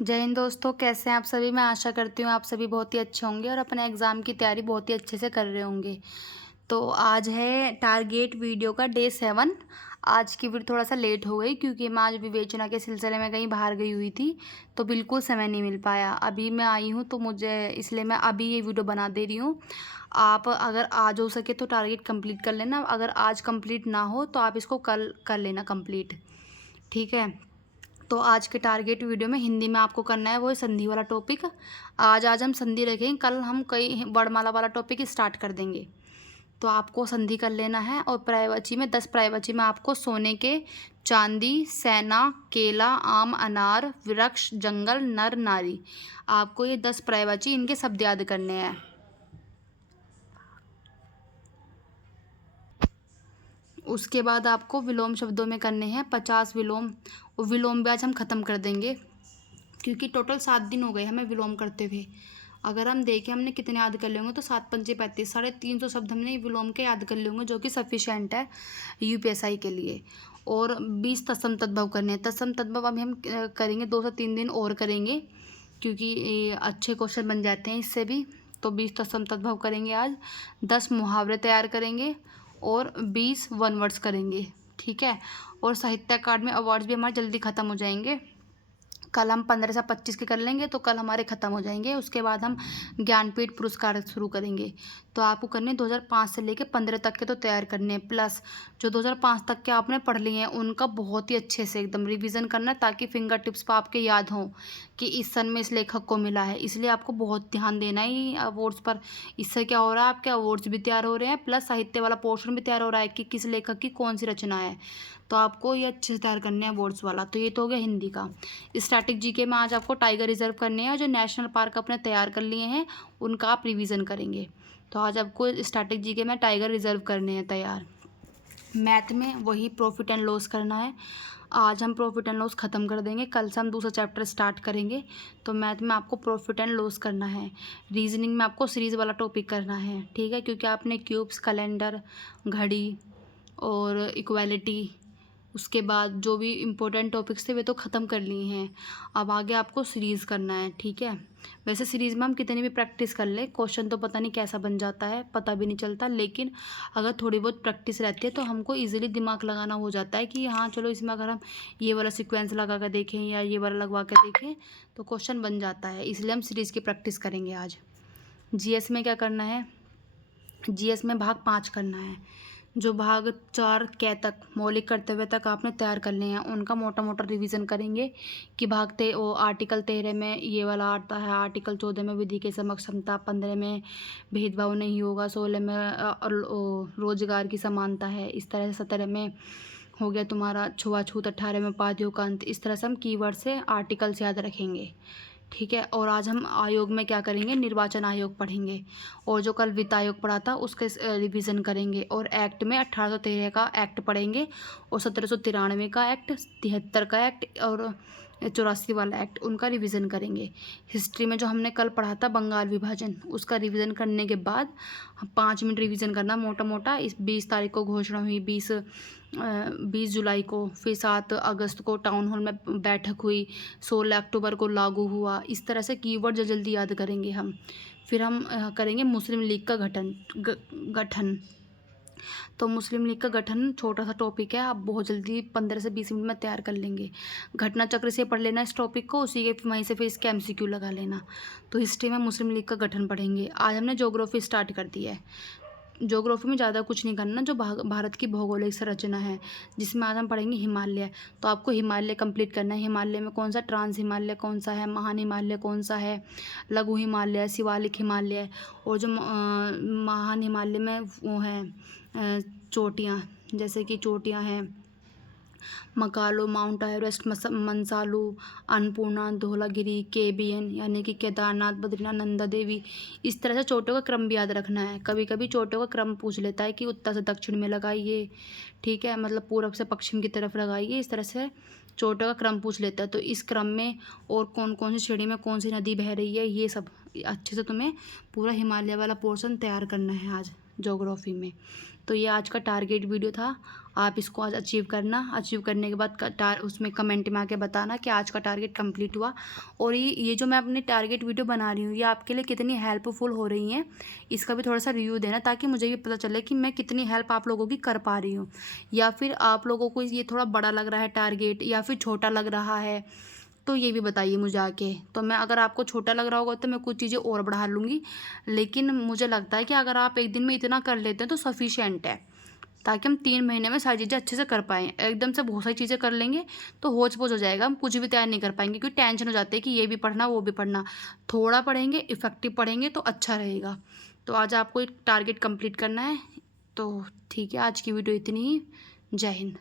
जय हिंद दोस्तों, कैसे हैं आप सभी। मैं आशा करती हूँ आप सभी बहुत ही अच्छे होंगे और अपने एग्ज़ाम की तैयारी बहुत ही अच्छे से कर रहे होंगे। तो आज है टारगेट वीडियो का डे 7। आज की वीडियो थोड़ा सा लेट हो गई क्योंकि मैं आज विवेचना के सिलसिले में कहीं बाहर गई हुई थी, तो बिल्कुल समय नहीं मिल पाया। अभी मैं आई हूँ तो मुझे इसलिए मैं अभी ये वीडियो बना दे रही हूँ। आप अगर आज हो सके तो टारगेट कंप्लीट कर लेना, अगर आज कंप्लीट ना हो तो आप इसको कल कर लेना कंप्लीट, ठीक है। तो आज के टारगेट वीडियो में हिंदी में आपको करना है वो है संधि वाला टॉपिक। आज हम संधि रखेंगे, कल हम कई वर्णमाला वाला टॉपिक स्टार्ट कर देंगे। तो आपको संधि कर लेना है। और पर्यायवाची में 10 पर्यायवाची में आपको सोने के, चांदी, सेना, केला, आम, अनार, वृक्ष, जंगल, नर, नारी, आपको ये 10 पर्यायवाची इनके शब्द याद करने हैं। उसके बाद आपको विलोम शब्दों में करने हैं 50 विलोम। और विलोम भी आज हम ख़त्म कर देंगे क्योंकि टोटल 7 दिन हो गए हमें विलोम करते हुए। अगर हम देखें हमने कितने याद कर लेंगे तो 7 पंचे 35, 350 शब्द हमने विलोम के याद कर लेंगे, जो कि सफिशेंट है यूपीएसआई के लिए। और 20 तत्सम तद्भव करने हैं। तत्सम तद्भव अभी हम करेंगे 2 से 3 दिन और करेंगे क्योंकि ये अच्छे क्वेश्चन बन जाते हैं इससे भी। तो 20 तत्सम तद्भव करेंगे आज, 10 मुहावरे तैयार करेंगे और 20 वन वर्ड्स करेंगे, ठीक है। और साहित्य अकादमी अवार्ड्स भी हमारे जल्दी ख़त्म हो जाएंगे। कल हम 15 से 25 के कर लेंगे तो कल हमारे ख़त्म हो जाएंगे। उसके बाद हम ज्ञानपीठ पुरस्कार शुरू करेंगे। तो आपको करने 2005 से लेकर 15 तक के तो तैयार करने हैं, प्लस जो 2005 तक के आपने पढ़ लिए हैं उनका बहुत ही अच्छे से एकदम रिवीजन करना है, ताकि फिंगर टिप्स पर आपके याद हों कि इस सन में इस लेखक को मिला है। इसलिए आपको बहुत ध्यान देना है अवार्ड्स पर। इससे क्या हो रहा है, आपके अवार्ड्स भी तैयार हो रहे हैं, प्लस साहित्य वाला पोर्शन भी तैयार हो रहा है कि किस लेखक की कौन सी रचना है। तो आपको ये अच्छे से तैयार करने हैं अवार्ड्स वाला। तो ये तो हो गया हिंदी का। स्टैटिक जीके में आज आपको टाइगर रिजर्व करने हैं, जो नेशनल पार्क अपने तैयार कर लिए हैं उनका आप रिवीजन करेंगे। तो आज आपको स्टैटिक जीके में टाइगर रिजर्व करने हैं तैयार। मैथ में वही प्रॉफिट एंड लॉस करना है। आज हम प्रॉफिट एंड लॉस ख़त्म कर देंगे, कल से हम दूसरा चैप्टर स्टार्ट करेंगे। तो मैथ में आपको प्रॉफिट एंड लॉस करना है। रीजनिंग में आपको सीरीज़ वाला टॉपिक करना है, ठीक है, क्योंकि आपने क्यूब्स, कैलेंडर, घड़ी और इक्वालिटी, उसके बाद जो भी इम्पोर्टेंट टॉपिक्स थे वे तो ख़त्म कर लिए हैं। अब आगे आपको सीरीज़ करना है, ठीक है। वैसे सीरीज़ में हम कितनी भी प्रैक्टिस कर ले क्वेश्चन तो पता नहीं कैसा बन जाता है, पता भी नहीं चलता, लेकिन अगर थोड़ी बहुत प्रैक्टिस रहती है तो हमको इजीली दिमाग लगाना हो जाता है कि हाँ चलो इसमें अगर हम ये वाला सीक्वेंस लगा कर देखें या ये वाला लगवा कर देखें तो क्वेश्चन बन जाता है। इसलिए हम सीरीज़ की प्रैक्टिस करेंगे आज। जीएस में क्या करना है, जीएस में भाग 5 करना है। जो भाग 4 कै तक मौलिक कर्तव्य तक आपने तैयार करने हैं उनका मोटा मोटा रिवीजन करेंगे कि भाग वो आर्टिकल 13 में ये वाला आता है, आर्टिकल 14 में विधि के समक्ष समता, 15 में भेदभाव नहीं होगा, 16 में रोजगार की समानता है, इस तरह से 17 में हो गया तुम्हारा छुआछूत, 18 में उपाधियों का अंत। इस तरह से हम कीवर्ड से आर्टिकल्स याद रखेंगे, ठीक है। और आज हम आयोग में क्या करेंगे, निर्वाचन आयोग पढ़ेंगे। और जो कल वित्त आयोग पढ़ा था उसके रिवीजन करेंगे। और एक्ट में 1813 का एक्ट पढ़ेंगे और 1793 का एक्ट, 73 का एक्ट और 84 वाला एक्ट, उनका रिवीजन करेंगे। हिस्ट्री में जो हमने कल पढ़ा था बंगाल विभाजन, उसका रिवीजन करने के बाद 5 मिनट रिवीजन करना मोटा मोटा। इस 20 तारीख को घोषणा हुई, 20 जुलाई को, फिर 7 अगस्त को टाउन हॉल में बैठक हुई, 16 अक्टूबर को लागू हुआ। इस तरह से कीवर्ड जल्दी याद करेंगे हम। फिर हम करेंगे मुस्लिम लीग का गठन। तो मुस्लिम लीग का गठन छोटा सा टॉपिक है, आप बहुत जल्दी 15 से 20 मिनट में तैयार कर लेंगे। घटना चक्र से पढ़ लेना इस टॉपिक को, उसी के वहीं से फिर इसके एमसीक्यू लगा लेना। तो हिस्ट्री में मुस्लिम लीग का गठन पढ़ेंगे। आज हमने ज्योग्राफी स्टार्ट कर दी है। ज्योग्राफी में ज़्यादा कुछ नहीं करना, जो भारत की भौगोलिक संरचना है, जिसमें आज हम पढ़ेंगे हिमालय। तो आपको हिमालय कंप्लीट करना है। हिमालय में कौन सा, ट्रांस हिमालय कौन सा है, महान हिमालय कौन सा है, लघु हिमालय, शिवालिक हिमालय। और जो महान हिमालय में वो है चोटियाँ, जैसे कि चोटियाँ हैं Makalu, mount Everest, Manaslu, Annapurna, Dhaulagiri, KBN यानी कि केदारनाथ, बद्रीनाथ, नंदा देवी। इस तरह से चोटियों का क्रम भी याद रखना है। कभी कभी चोटियों का क्रम पूछ लेता है कि उत्तर से दक्षिण में लगाइए, ठीक है, मतलब पूरब से पश्चिम की तरफ लगाइए। इस तरह से चोटियों का क्रम पूछ लेता है। तो इस क्रम में और कौन कौन सी श्रेणी में कौन सी नदी बह रही है, ये सब अच्छे से तुम्हें पूरा हिमालय वाला पोर्शन तैयार करना है आज ज्योग्राफी में। तो ये आज का टारगेट वीडियो था। आप इसको आज अचीव करना। अचीव करने के बाद उसमें कमेंट में आके बताना कि आज का टारगेट कंप्लीट हुआ। और ये जो मैं अपनी टारगेट वीडियो बना रही हूँ ये आपके लिए कितनी हेल्पफुल हो रही हैं, इसका भी थोड़ा सा रिव्यू देना, ताकि मुझे भी पता चले कि मैं कितनी हेल्प आप लोगों की कर पा रही हूँ, या फिर आप लोगों को ये थोड़ा बड़ा लग रहा है टारगेट या फिर छोटा लग रहा है, तो ये भी बताइए मुझे आके। तो मैं, अगर आपको छोटा लग रहा होगा तो मैं कुछ चीज़ें और बढ़ा लूँगी, लेकिन मुझे लगता है कि अगर आप एक दिन में इतना कर लेते हैं तो सफिशिएंट है, ताकि हम 3 महीने में सारी चीज़ें अच्छे से कर पाएँ। एकदम से बहुत सारी चीज़ें कर लेंगे तो होच-पोच हो जाएगा, हम कुछ भी तैयार नहीं कर पाएँगे, क्योंकि टेंशन हो जाती है कि ये भी पढ़ना वो भी पढ़ना। थोड़ा पढ़ेंगे, इफ़ेक्टिव पढ़ेंगे तो अच्छा रहेगा। तो आज आपको एक टारगेट कंप्लीट करना है। तो ठीक है, आज की वीडियो इतनी ही। जय हिंद।